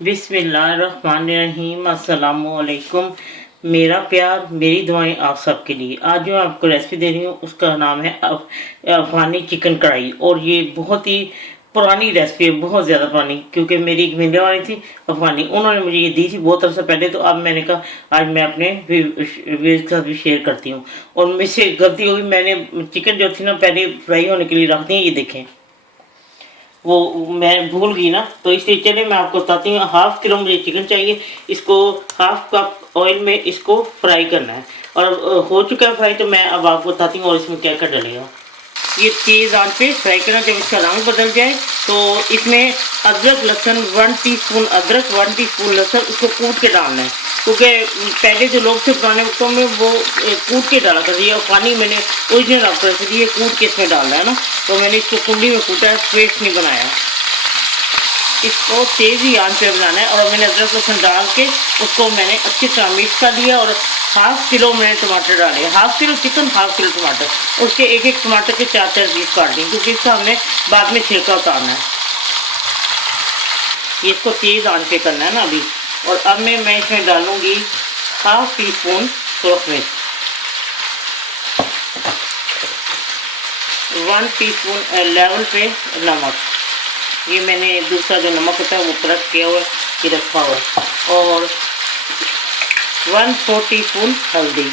बिस्मिल्लाहिर्रहमानिर्रहीम। अस्सलामुअलैकुम। मेरा प्यार मेरी दुआएं आप सबके लिए। आज जो आपको रेसिपी दे रही हूँ उसका नाम है अफगानी चिकन कढ़ाई। और ये बहुत ही पुरानी रेसिपी है, बहुत ज़्यादा पुरानी, क्योंकि मेरी एक मिलने वाली थी अफगानी, उन्होंने मुझे ये दी थी बहुत अरसा पहले। तो अब मैंने कहा आज मैं अपने व्यूअर्स के साथ भी शेयर करती हूँ। और मुझसे गलती होगी, मैंने चिकन जो थी ना पहले फ्राई होने के लिए रख दी है, ये देखें, वो मैं भूल गई ना, तो इसलिए चले मैं आपको बताती हूँ। हाफ किलो मुझे चिकन चाहिए, इसको हाफ कप ऑयल में इसको फ्राई करना है। और हो चुका है फ्राई, तो मैं अब आपको बताती हूँ और इसमें क्या क्या डलेगा। ये तेज़ आंच पे फ्राई करना। जब इसका रंग बदल जाए तो इसमें अदरक लहसुन 1 टीस्पून अदरक, 1 टीस्पून लहसुन, इसको कूट के डालना है। क्योंकि पहले जो लोग थे पुराने वक्तों में वो कूट के डाला करते, और पानी मैंने ओरिजिनल आपको रेसिपी ये कूट के इसमें डालना है ना, तो मैंने इसको कुंडी में कूटा है, पेस्ट नहीं बनाया। इसको तेज़ ही आंच पे बनाना है। और मैंने अदरक लहसुन डाल के उसको मैंने अच्छी तरह मिक्स कर लिया। और हाफ किलो मैंने टमाटर डाले, half kilo chicken half kilo टमाटर। उसके एक एक टमाटर के 4-4 पीस काट दें, क्योंकि इसका हमने बाद में छिलका उतारना है। ये इसको तेज़ आंच पे करना है ना अभी। और अब मैं इसमें डालूंगी हाफ टी स्पून सुरख मिर्च, 1 टीस्पून लेवल पे नमक, ये मैंने दूसरा जो नमक होता है वो क्रश किया हुआ है, ये रखा हुआ है। और 1/4 टीस्पून हल्दी,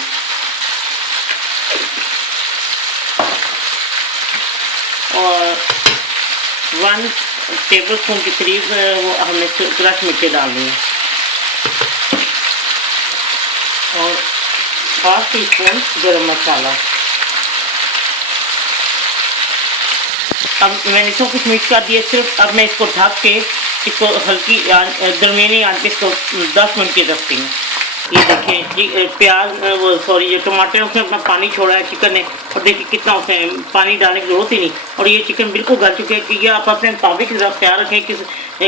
और 1 टेबल स्पून के करीब वो हमने क्रश मिर्ची डालनी है। और हाफ टी स्पून गरम मसाला। अब मैंने सब कुछ मिक्स कर दिया सिर्फ। अब मैं इसको ढक के इसको हल्की दरमियानी आंच पे इसको 10 मिनट के रखती हूँ। ये देखिए प्याज वो सॉरी ये टमाटर उसने अपना पानी छोड़ा है चिकन ने, और देखिए कितना उसमें पानी डालने की जरूरत ही नहीं। और ये चिकन बिल्कुल गल चुके हैं। कि ये आप अपने मुताबिक ख्याल रखें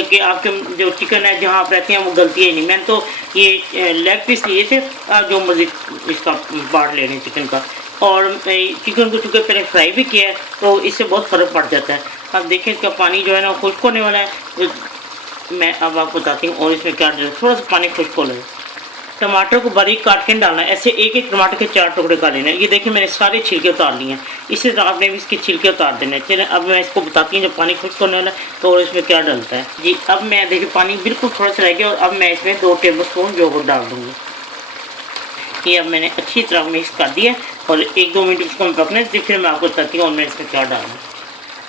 कि आपके जो चिकन है जहाँ आप रहते हैं वो गलती है नहीं। मैंने तो ये लेग पीस लिए थे, जो मर्जी इसका पार्ट लेने चिकन का। और चिकन को चूँकि पहले फ्राई भी किया है तो इससे बहुत फ़र्क पड़ जाता है। अब देखिए इसका पानी जो है ना खुश्क होने वाला है। मैं अब आपको बताती हूँ और इसमें क्या डालना, थोड़ा सा पानी खुश्क हो लगे। टमाटर को बारीक काट के डालना है, ऐसे एक एक टमाटर के 4 टुकड़े कर लेने हैं। ये देखिए मैंने सारे छिलके उतार लिए हैं, इसी तरह आपने भी इसके छिलके उतार देने हैं। चलिए अब मैं इसको बताती हूँ जब पानी खुश्क होने वाला है तो और इसमें क्या डलता है। जी अब मैं देखिए पानी बिल्कुल थोड़ा सा रह गया, और अब मैं इसमें 2 टेबल स्पून योगर्ट डाल दूँगी। ये अब मैंने अच्छी तरह मिक्स कर दिया और 1-2 मिनट इसको मैं पकने दी, फिर मैं आपको बताती हूँ और मैं इसमें क्या डालूँ।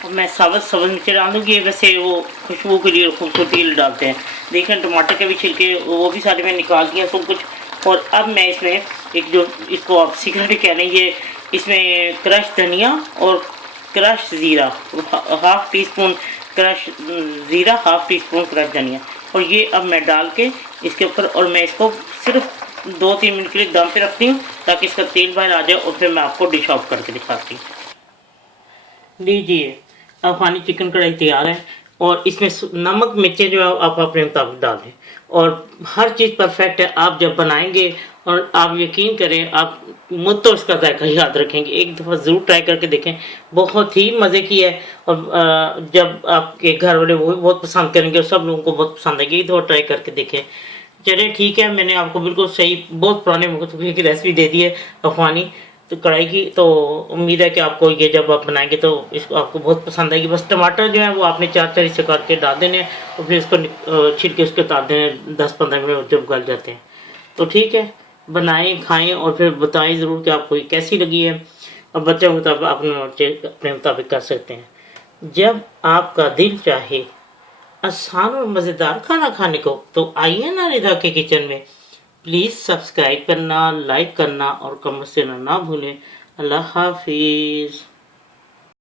अब मैं साबुत मिर्ची डाल दूँगी, वैसे वो खुशबू के लिए खूबसूरती डालते हैं। देखें टमाटर के भी छिलके वो भी सारे मैं निकाल दिया सब कुछ। और अब मैं इसमें एक जो इसको आप सीक्रेट भी कह लें, ये इसमें क्रश धनिया और क्रश ज़ीरा, हाफ टी स्पून क्रश ज़ीरा, हाफ टी स्पून क्रश धनिया, और ये अब मैं डाल के इसके ऊपर, और मैं इसको सिर्फ 2-3 मिनट के लिए दम पे रखती हूँ ताकि इसका तेल बाहर आ जाए, और फिर मैं आपको डिश आउट करके दिखाती हूँ। लीजिए अफगानी चिकन कढ़ाई तैयार है। और इसमें नमक मिर्चें जो है आप अपने मुताबिक डाल दें, और हर चीज़ परफेक्ट है। आप जब बनाएंगे और आप यकीन करें, आप मुझ तो इसका जायका याद रखेंगे, एक दफ़ा ज़रूर ट्राई करके देखें, बहुत ही मज़े की है। और जब आपके घर वाले वो भी बहुत पसंद करेंगे और सब लोगों को बहुत पसंद आएगी, एक दफ़ा ट्राई करके देखें। चलिए ठीक है, मैंने आपको बिल्कुल सही बहुत पुराने मुख्तलिफ की रेसिपी दे दी है अफगानी तो कढ़ाई की। तो उम्मीद है कि आपको ये जब आप बनाएंगे तो इसको आपको बहुत पसंद आएगी। बस टमाटर जो है वो आपने 4-4 हिस्से काट के डाल देने हैं, और फिर इसको छिलके उसके उतार देने 10-15 मिनट जब गल जाते हैं। तो ठीक है, बनाएं खाएं और फिर बताएं ज़रूर कि आपको कैसी लगी है। और बच्चों के मुताबिक अपने मुताबिक कर सकते हैं। जब आपका दिल चाहे आसान और मज़ेदार खाना खाने को, तो आइए ना रिदा के किचन में। प्लीज़ सब्सक्राइब करना, लाइक करना और कमेंट करना ना भूलें। अल्लाह हाफिज़।